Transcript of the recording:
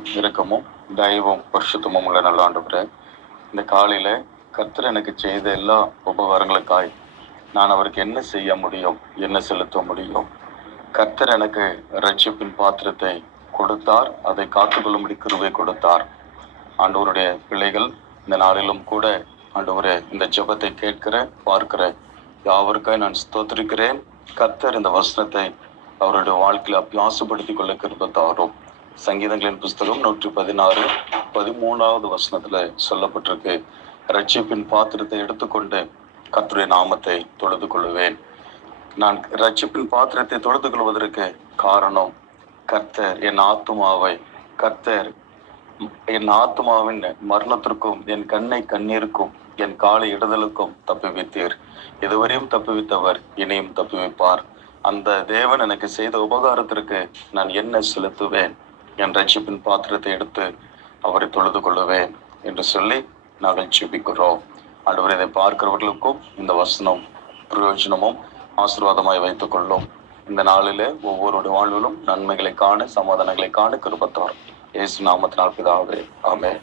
கிருபையும் இரக்கமும் தயவும் பரிசுத்தமும் உள்ள நல்ல ஆண்டவரே, இந்த காலையில கர்த்தர் எனக்கு செய்த எல்லா உபகாரங்களுக்காய் நான் அவருக்கு என்ன செய்ய முடியும், என்ன செலுத்த முடியும்? கர்த்தர் எனக்கு ரட்சிப்பின் பாத்திரத்தை கொடுத்தார், அதை காத்துக்கொள்ளும்படி கிருபை கொடுத்தார். ஆண்டவருடைய பிள்ளைகள் இந்த நாளிலும் கூட ஆண்டவரே, இந்த ஜெபத்தை கேட்கிற பார்க்கிற யாவருக்காய் நான் ஸ்தோத்திரிக்கிறேன். கர்த்தர் இந்த வசனத்தை அவருடைய வாழ்க்கையில் அபியாசப்படுத்திக் கொள்ள கிருபை தாரும். சங்கீதங்களின் புஸ்தகம் 116:13 வசனத்துல சொல்லப்பட்டிருக்கு, ரட்சிப்பின் பாத்திரத்தை எடுத்துக்கொண்டு கர்த்தருடைய நாமத்தை தொழுது கொள்ளுவேன். நான் ரட்சிப்பின் பாத்திரத்தை தொழுது கொள்வதற்கு காரணம், கர்த்தர் என் ஆத்துமாவை, கர்த்தர் என் ஆத்மாவின் மரணத்திற்கும் என் கண்ணை கண்ணீருக்கும் என் காலை இடதலுக்கும் தப்புவித்தீர். இதுவரையும் தப்புவித்தவர் இனியும் தப்புவிப்பார். அந்த தேவன் எனக்கு செய்த உபகாரத்திற்கு நான் என்ன செலுத்துவேன்? என் ரட்சிப்பின் பாத்திரத்தை எடுத்து அவரை தொழுது கொள்ளுவேன் என்று சொல்லி நாங்கள் ஜெபிக்கிறோம். ஆண்டவரே, இதை பார்க்கிறவர்களுக்கும் இந்த வசனம் பிரயோஜனமும் ஆசீர்வாதமாய் வைத்துக் கொள்ளும். இந்த நாளிலே ஒவ்வொருடைய வாழ்விலும் நன்மைகளை காண, சமாதானங்களை காண கிருபை தாரும். இயேசு நாமத்தினால் பிதாவே, ஆமென்.